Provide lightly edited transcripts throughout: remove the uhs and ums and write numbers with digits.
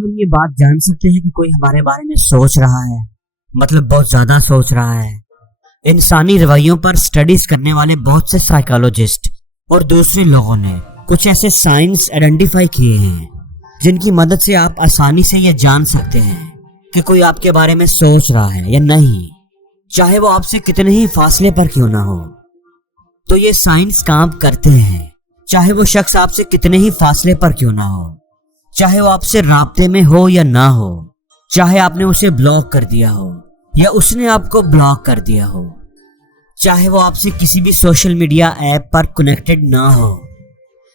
हम ये बात जान सकते हैं कि कोई हमारे बारे में सोच रहा है, मतलब बहुत ज्यादा सोच रहा है। इंसानी रवैयों पर स्टडीज करने वाले बहुत से साइकोलॉजिस्ट और दूसरे लोगों ने कुछ ऐसे साइंस आइडेंटिफाई किए हैं जिनकी मदद से आप आसानी से ये जान सकते हैं कि कोई आपके बारे में सोच रहा है या नहीं, चाहे वो आपसे कितने ही फासले पर क्यों ना हो। तो ये साइंस काम करते हैं, चाहे वो शख्स आपसे कितने ही फासले पर क्यों ना हो, चाहे वो आपसे राब्ते में हो या ना हो, चाहे आपने उसे ब्लॉक कर दिया हो या उसने आपको ब्लॉक कर दिया हो, चाहे वो आपसे किसी भी सोशल मीडिया ऐप पर कनेक्टेड ना हो।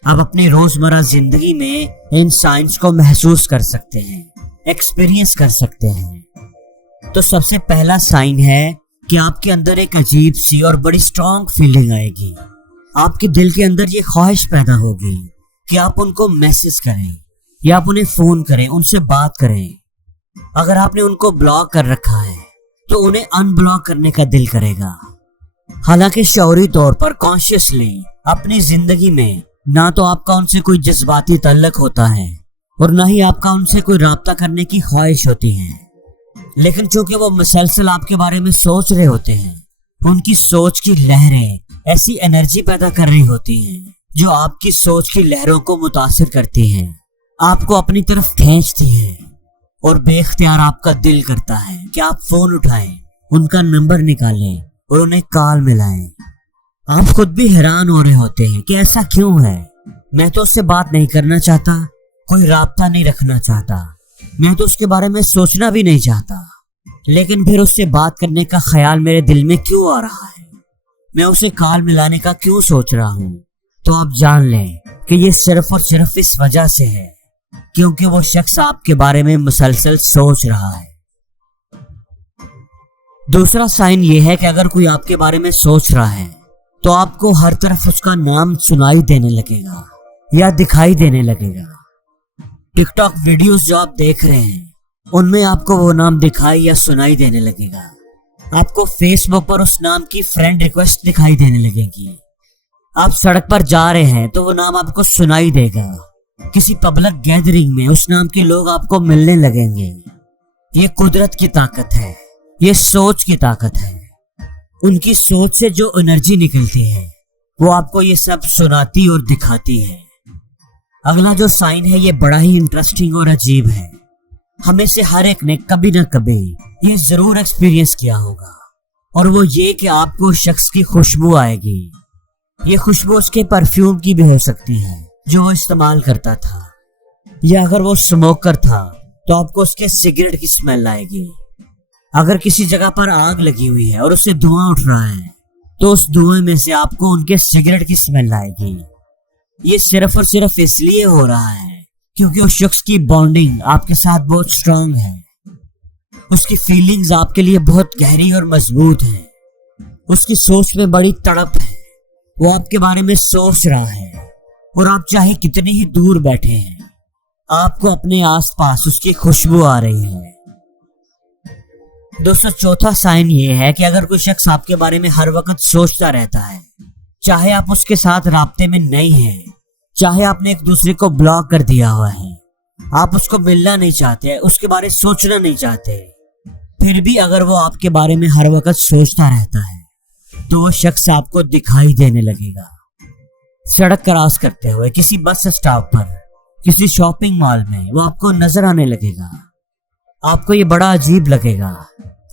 आप अपनी रोजमर्रा जिंदगी में इन साइंस को महसूस कर सकते हैं, एक्सपीरियंस कर सकते हैं। तो सबसे पहला साइन है कि आपके अंदर एक अजीब सी और बड़ी स्ट्रॉन्ग फीलिंग आएगी। आपके दिल के अंदर ये ख्वाहिश पैदा होगी कि आप उनको मैसेज करें या आप उन्हें फोन करें, उनसे बात करें। अगर आपने उनको ब्लॉक कर रखा है तो उन्हें अनब्लॉक करने का दिल करेगा। हालांकि शऊरी तौर पर कॉन्शियसली अपनी जिंदगी में ना तो आपका उनसे कोई जज्बाती ताल्लुक होता है और ना ही आपका उनसे कोई राब्ता करने की ख्वाहिश होती है, लेकिन चूंकि वो मुसलसल आपके बारे में सोच रहे होते हैं, उनकी सोच की लहरें ऐसी एनर्जी पैदा कर रही होती हैं जो आपकी सोच की लहरों को मुतासिर करती हैं, आपको अपनी तरफ खींचती हैं और बेख्तियार आपका दिल करता है कि आप फोन उठाएं, उनका नंबर निकालें और उन्हें कॉल मिलाएं। आप खुद भी हैरान हो रहे होते हैं कि ऐसा क्यों है। मैं तो उससे बात नहीं करना चाहता, कोई राब्ता नहीं रखना चाहता, मैं तो उसके बारे में सोचना भी नहीं चाहता, लेकिन फिर उससे बात करने का ख्याल मेरे दिल में क्यों आ रहा है, मैं उसे कॉल मिलाने का क्यों सोच रहा हूँ। तो आप जान लें कि ये सिर्फ और सिर्फ इस वजह से है क्योंकि वो शख्स आपके बारे में मुसलसल सोच रहा है। दूसरा साइन ये है कि अगर कोई आपके बारे में सोच रहा है तो आपको हर तरफ उसका नाम सुनाई देने लगेगा या दिखाई देने लगेगा। टिकटॉक वीडियोस जो आप देख रहे हैं उनमें आपको वो नाम दिखाई या सुनाई देने लगेगा। आपको फेसबुक पर उस नाम की फ्रेंड रिक्वेस्ट दिखाई देने लगेगी। आप सड़क पर जा रहे हैं तो वो नाम आपको सुनाई देगा। किसी पब्लिक गैदरिंग में उस नाम के लोग आपको मिलने लगेंगे। ये कुदरत की ताकत है, ये सोच की ताकत है। उनकी सोच से जो एनर्जी निकलती है वो आपको ये सब सुनाती और दिखाती है। अगला जो साइन है ये बड़ा ही इंटरेस्टिंग और अजीब है। हमें से हर एक ने कभी ना कभी ये जरूर एक्सपीरियंस किया होगा, और वो ये कि आपको शख्स की खुशबू आएगी। ये खुशबू उसके परफ्यूम की भी हो सकती है जो वो इस्तेमाल करता था, या अगर वो स्मोकर था तो आपको उसके सिगरेट की स्मेल आएगी। अगर किसी जगह पर आग लगी हुई है और उससे धुआं उठ रहा है तो उस धुएं में से आपको उनके सिगरेट की स्मेल आएगी। ये सिर्फ और सिर्फ इसलिए हो रहा है क्योंकि उस शख्स की बॉन्डिंग आपके साथ बहुत स्ट्रांग है। उसकी फीलिंग्स आपके लिए बहुत गहरी और मजबूत है। उसकी सोच में बड़ी तड़प है। वो आपके बारे में सोच रहा है, और आप चाहे कितने ही दूर बैठे हैं, आपको अपने आसपास उसकी खुशबू आ रही है। दोस्तों, चौथा साइन ये है कि अगर कोई शख्स आपके बारे में हर वक्त सोचता रहता है, चाहे आप उसके साथ राब्ते में नहीं हैं, चाहे आपने एक दूसरे को ब्लॉक कर दिया हुआ है, आप उसको मिलना नहीं चाहते, उसके बारे में सोचना नहीं चाहते, फिर भी अगर वो आपके बारे में हर वक्त सोचता रहता है तो वो शख्स आपको दिखाई देने लगेगा। सड़क क्रॉस करते हुए, किसी बस स्टॉप पर, किसी शॉपिंग मॉल में वो आपको नजर आने लगेगा। आपको ये बड़ा अजीब लगेगा,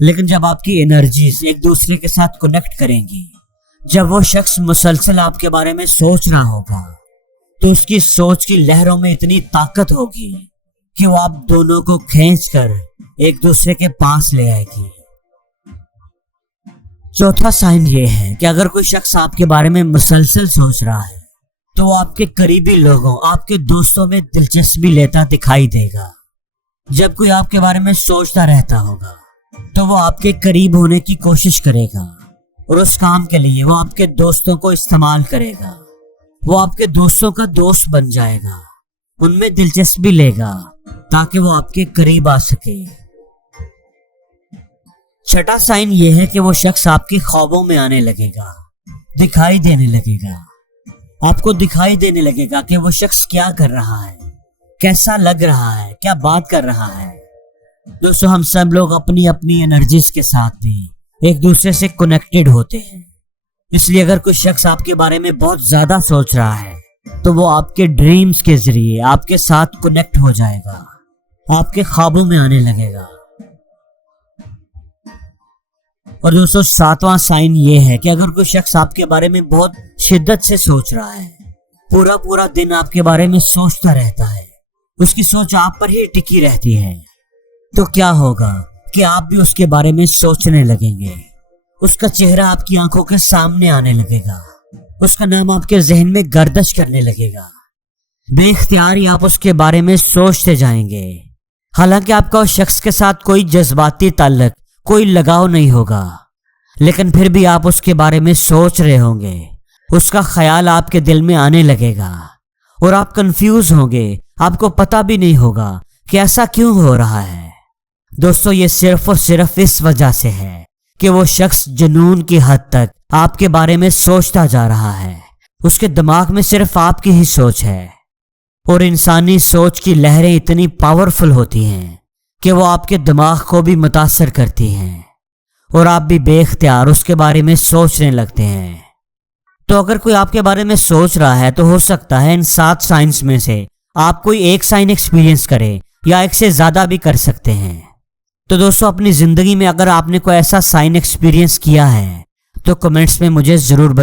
लेकिन जब आपकी एनर्जीज एक दूसरे के साथ कनेक्ट करेंगी, जब वो शख्स मुसलसल आपके बारे में सोच रहा होगा, तो उसकी सोच की लहरों में इतनी ताकत होगी कि वो आप दोनों को खींचकर एक दूसरे के पास ले आएगी। चौथा साइन ये है कि अगर कोई शख्स आपके बारे में मुसलसल सोच रहा है तो वो आपके करीबी लोगों, आपके दोस्तों में दिलचस्पी लेता दिखाई देगा। जब कोई आपके बारे में सोचता रहता होगा तो वो आपके करीब होने की कोशिश करेगा, और उस काम के लिए वो आपके दोस्तों को इस्तेमाल करेगा। वो आपके दोस्तों का दोस्त बन जाएगा, उनमें दिलचस्पी लेगा ताकि वो आपके करीब आ सके। छठा साइन ये है कि वो शख्स आपके ख्वाबों में आने लगेगा, दिखाई देने लगेगा। आपको दिखाई देने लगेगा कि वो शख्स क्या कर रहा है, कैसा लग रहा है, क्या बात कर रहा है। दोस्तों हम सब लोग अपनी अपनी एनर्जीज के साथ भी एक दूसरे से कनेक्टेड होते हैं, इसलिए अगर कोई शख्स आपके बारे में बहुत ज्यादा सोच रहा है तो वो आपके ड्रीम्स के जरिए आपके साथ कनेक्ट हो जाएगा, आपके ख्वाबों में आने लगेगा। और दोस्तों 7वां साइन ये है कि अगर कोई शख्स आपके बारे में बहुत शिद्दत से सोच रहा है, पूरा पूरा दिन आपके बारे में सोचता रहता है, उसकी सोच आप पर ही टिकी रहती है, तो क्या होगा कि आप भी उसके बारे में सोचने लगेंगे। उसका चेहरा आपकी आंखों के सामने आने लगेगा, उसका नाम आपके जहन में गर्दिश करने लगेगा। बेख्तियार ही आप उसके बारे में सोचते जाएंगे। हालांकि आपका उस शख्स के साथ कोई जज्बाती ताल्लुक, कोई लगाव नहीं होगा, लेकिन फिर भी आप उसके बारे में सोच रहे होंगे। उसका ख्याल आपके दिल में आने लगेगा और आप कंफ्यूज होंगे, आपको पता भी नहीं होगा कि ऐसा क्यों हो रहा है। दोस्तों ये सिर्फ और सिर्फ इस वजह से है कि वो शख्स जुनून की हद तक आपके बारे में सोचता जा रहा है। उसके दिमाग में सिर्फ आपकी ही सोच है, और इंसानी सोच की लहरें इतनी पावरफुल होती हैं कि वो आपके दिमाग को भी मुतासर करती हैं और आप भी बेख्तियार उसके बारे में सोचने लगते हैं। तो अगर कोई आपके बारे में सोच रहा है तो हो सकता है इन 7 साइंस में से आप कोई एक साइन एक्सपीरियंस करें या एक से ज्यादा भी कर सकते हैं। तो दोस्तों अपनी जिंदगी में अगर आपने कोई ऐसा साइन एक्सपीरियंस किया है तो कमेंट्स में मुझे जरूर